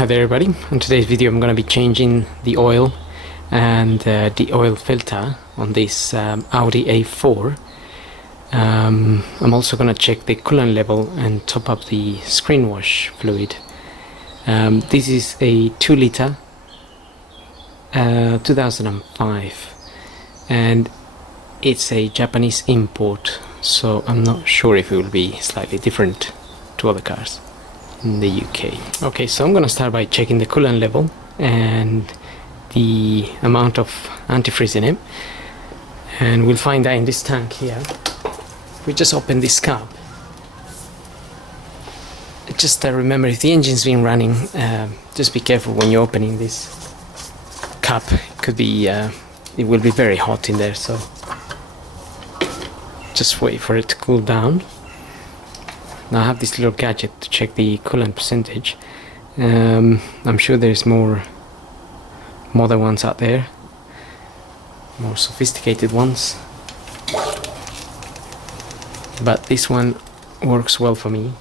Hi there everybody. In today's video I'm going to be changing the oil and the oil filter on this Audi A4. I'm also going to check the coolant level and top up the screenwash fluid. This is a 2 liter 2005 and it's a Japanese import, so I'm not sure if it will be slightly different to other cars in the UK. Okay, so I'm gonna start by checking the coolant level and the amount of antifreeze in it, and we'll find that in this tank here. We just open this cap. Just remember, if the engine's been running, just be careful when you're opening this cap. It could be it will be very hot in there, so just wait for it to cool down. Now I have this little gadget to check the coolant percentage. I'm sure there's more modern ones out there, more sophisticated ones, but this one works well for me.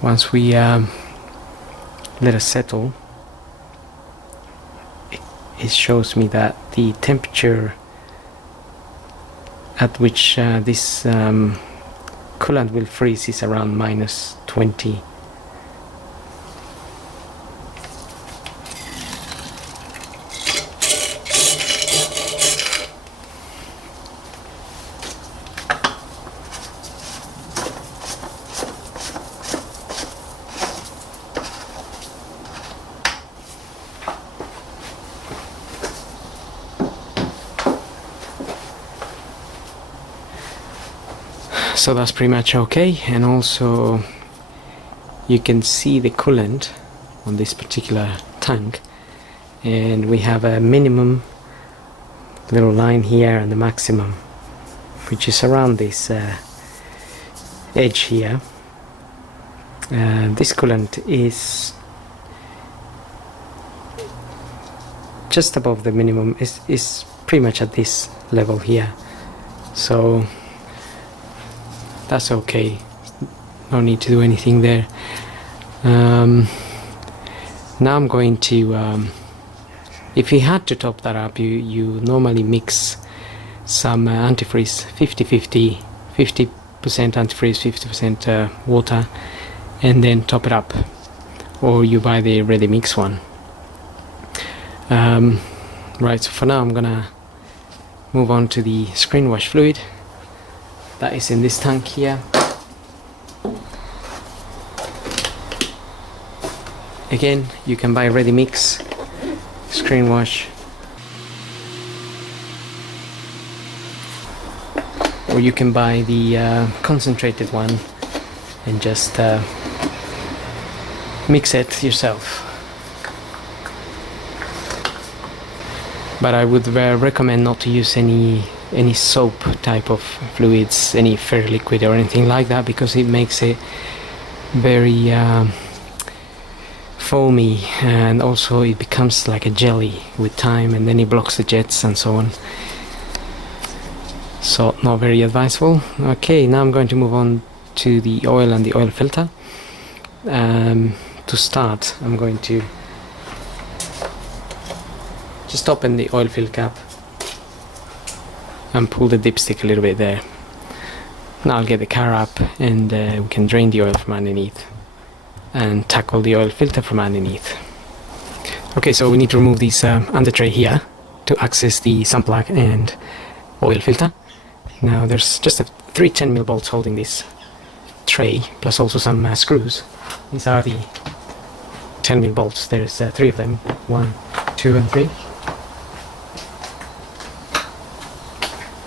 Once we let it settle, it shows me that the temperature at which this coolant will freeze is around -20. So that's pretty much okay, and also you can see the coolant on this particular tank, and we have a minimum little line here and the maximum, which is around this edge here. This coolant is just above the minimum, is pretty much at this level here, so that's okay, no need to do anything there. Now I'm going to, if you had to top that up, you normally mix some antifreeze, 50-50, 50% antifreeze, 50% water, and then top it up, or you buy the ready mix one. Right, so for now I'm gonna move on to the screenwash fluid that is in this tank here. Again, you can buy ready mix screenwash, or you can buy the concentrated one and just mix it yourself. But I would recommend not to use any soap type of fluids, any ferroliquid or anything like that, because it makes it very foamy, and also it becomes like a jelly with time, and then it blocks the jets and so on. So not very advisable. Okay, now I'm going to move on to the oil and the oil filter. To start, I'm going to just open the oil fill cap and pull the dipstick a little bit there. Now I'll get the car up, and we can drain the oil from underneath and tackle the oil filter from underneath. Okay, so we need to remove this under tray here to access the sun plug and oil filter. Now there's just 3 10mm bolts holding this tray, plus also some screws. These are the 10mm bolts. There's 3 of them, 1, 2 and 3.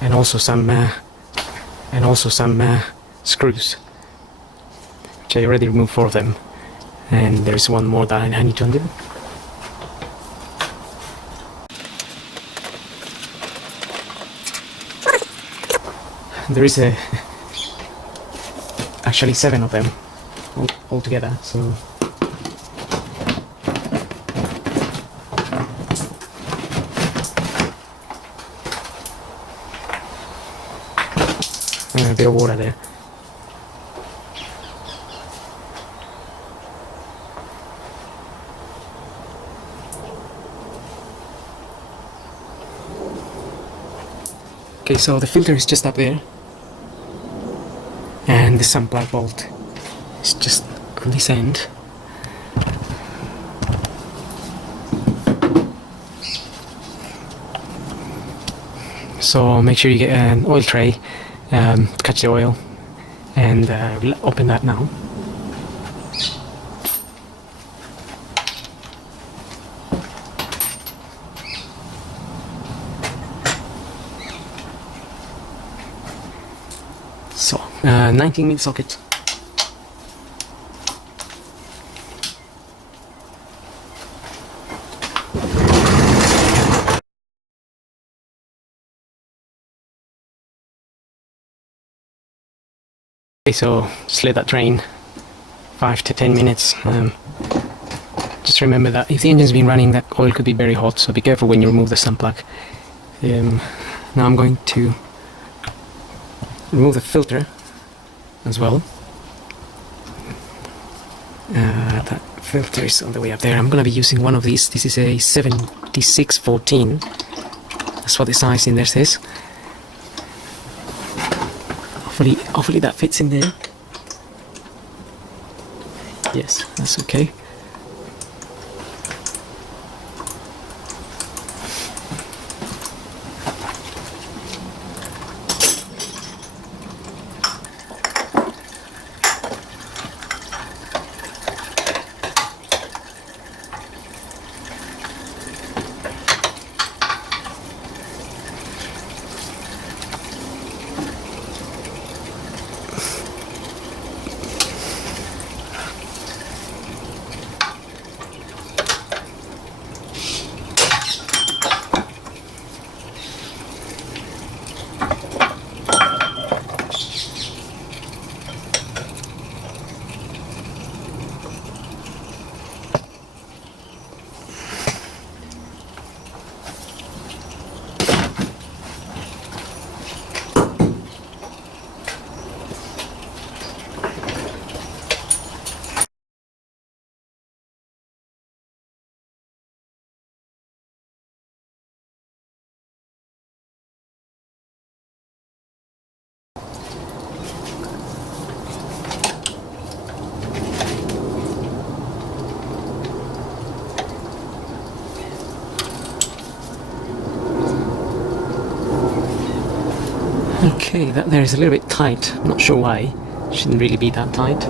And also some screws, which I already removed 4 of them, and there's one more that I need to undo. There is actually 7 of them all together, so bit of water there. Okay, so the filter is just up there, and the sun plug bolt is just on this end. So make sure you get an oil tray, catch the oil, and we'll open that now. So 19mm socket. Okay, so just let that drain 5 to 10 minutes. Just remember that if the engine's been running, that oil could be very hot, so be careful when you remove the sun plug. Now I'm going to remove the filter as well. That filter is on the way up there. I'm going to be using one of these. This is a 7614. That's what the size in there says. Hopefully that fits in there. Yes, that's okay. Okay, that there is a little bit tight. I'm not sure why. Shouldn't really be that tight.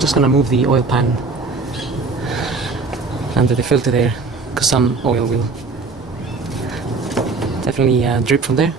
Just gonna move the oil pan under the filter there, because some oil will definitely drip from there.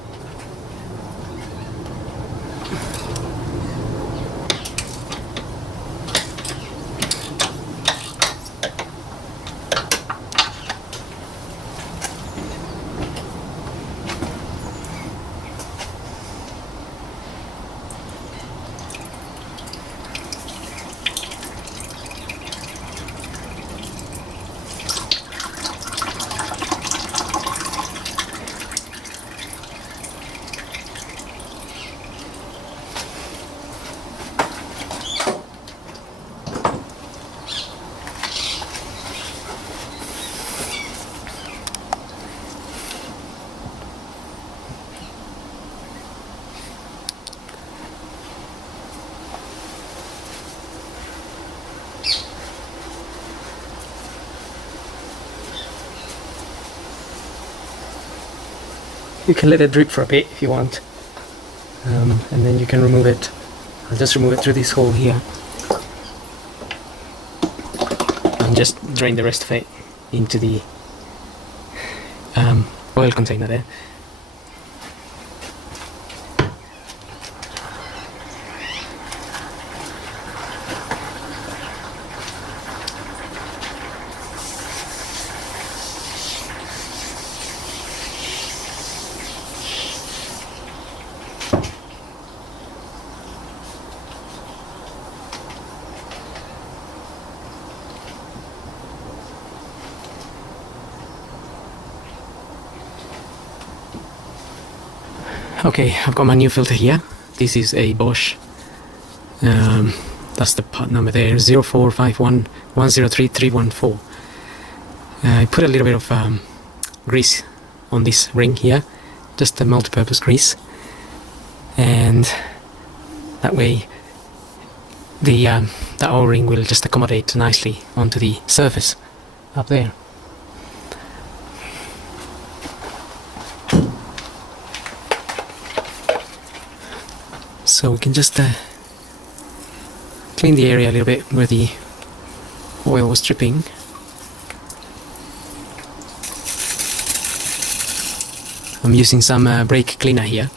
You can let it drip for a bit if you want, and then you can remove it. I'll just remove it through this hole here and just drain the rest of it into the oil container there. Okay, I've got my new filter here. This is a Bosch. That's the part number there, 0451103314. I put a little bit of grease on this ring here, just a multi-purpose grease, and that way the O-ring will just accommodate nicely onto the surface up there. So we can just clean the area a little bit where the oil was dripping. I'm using some brake cleaner here.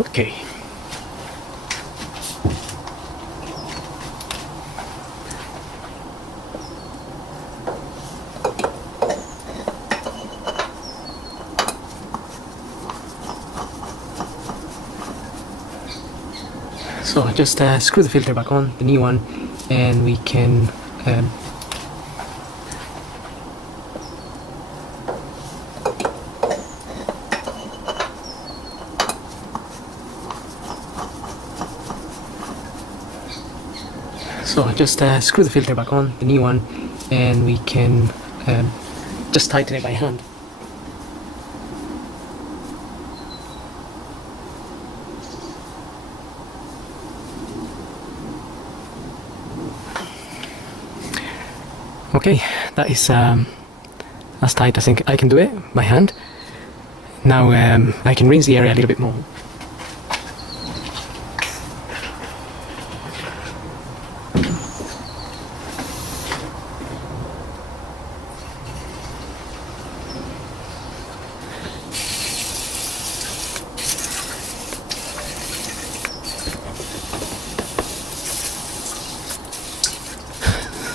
Okay. So I just screw the filter back on, the new one, and we can screw the filter back on, the new one, and we can just tighten it by hand. Okay, that is as tight as I can do it by hand. Now I can rinse the area a little bit more.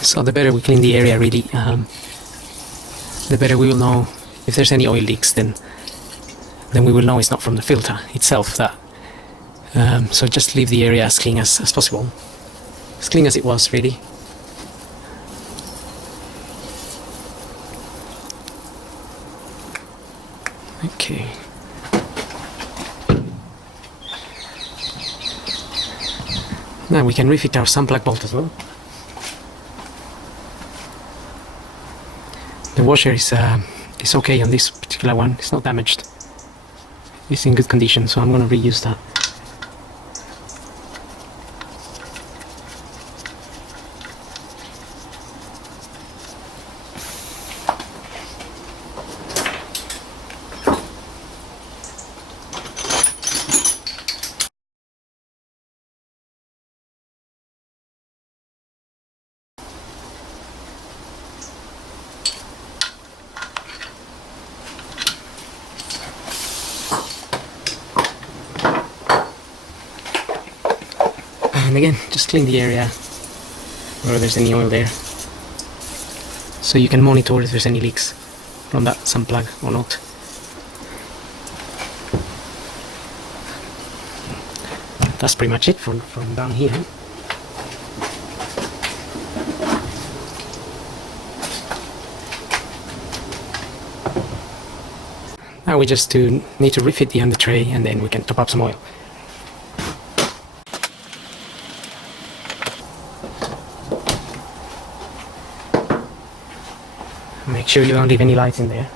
So the better we clean the area, really, the better we will know if there's any oil leaks. Then we will know it's not from the filter itself. So just leave the area as clean as possible, as clean as it was, really. Okay. Now we can refit our sun plug bolt as well. The washer is okay on this particular one, it's not damaged. It's in good condition, so I'm going to reuse that. And again, just clean the area where there's any oil there, so you can monitor if there's any leaks from that sun plug or not. That's pretty much it from down here. Now we just need to refit the under tray, and then we can top up some oil. Make sure you don't leave any lights in there.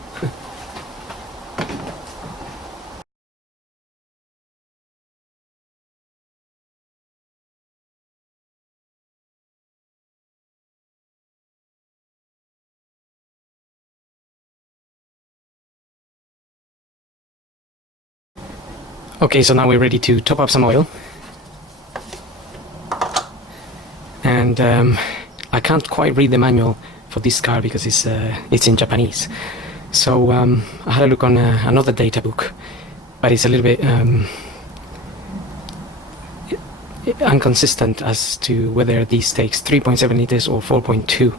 Okay, so now we're ready to top up some oil. And I can't quite read the manual for this car because it's in Japanese. So I had a look on another data book, but it's a little bit inconsistent as to whether this takes 3.7 liters or 4.2.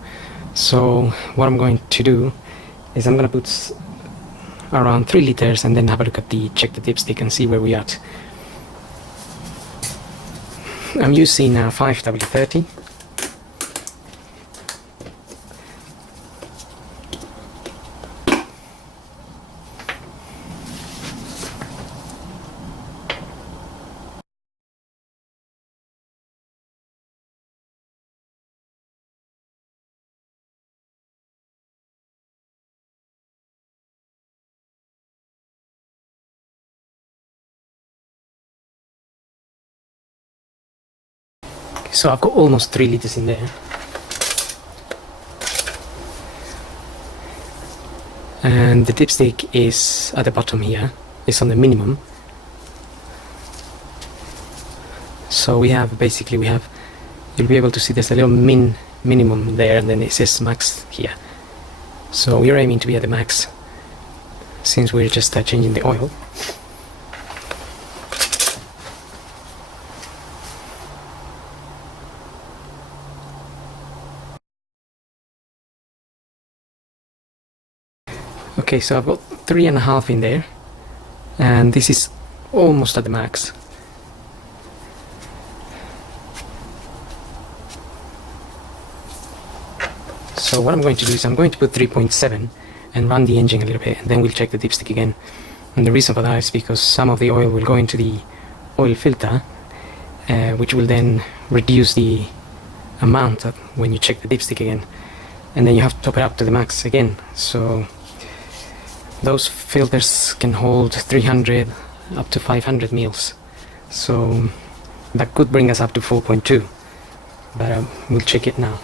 So what I'm going to do is I'm going to put around 3 liters and then have a look at check the dipstick and see where we're at. I'm using 5W30. So I've got almost 3 liters in there. And the dipstick is at the bottom here. It's on the minimum. So we have you'll be able to see there's a little minimum there, and then it says max here. So we're aiming to be at the max since we're just changing the oil. Okay, so I've got 3.5 in there, and this is almost at the max. So what I'm going to do is I'm going to put 3.7 and run the engine a little bit, and then we'll check the dipstick again. And the reason for that is because some of the oil will go into the oil filter, which will then reduce the amount when you check the dipstick again, and then you have to top it up to the max again. So those filters can hold 300 up to 500 mils, so that could bring us up to 4.2, but we'll check it now.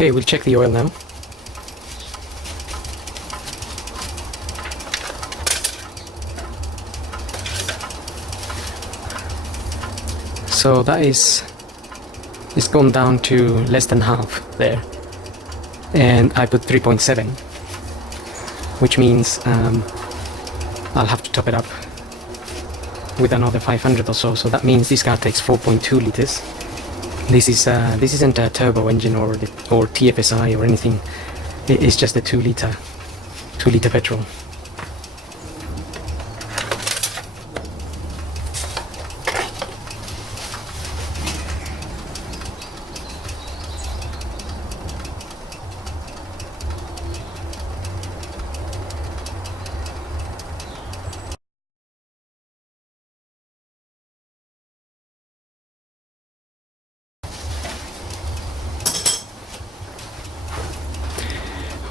Okay, we'll check the oil now. So that it's gone down to less than half there, and I put 3.7, which means I'll have to top it up with another 500 or so. So that means this car takes 4.2 liters. This isn't a turbo engine or TFSI or anything. It's just a 2 liter petrol.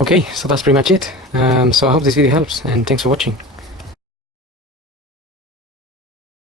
Okay, so that's pretty much it. So I hope this video helps, and thanks for watching.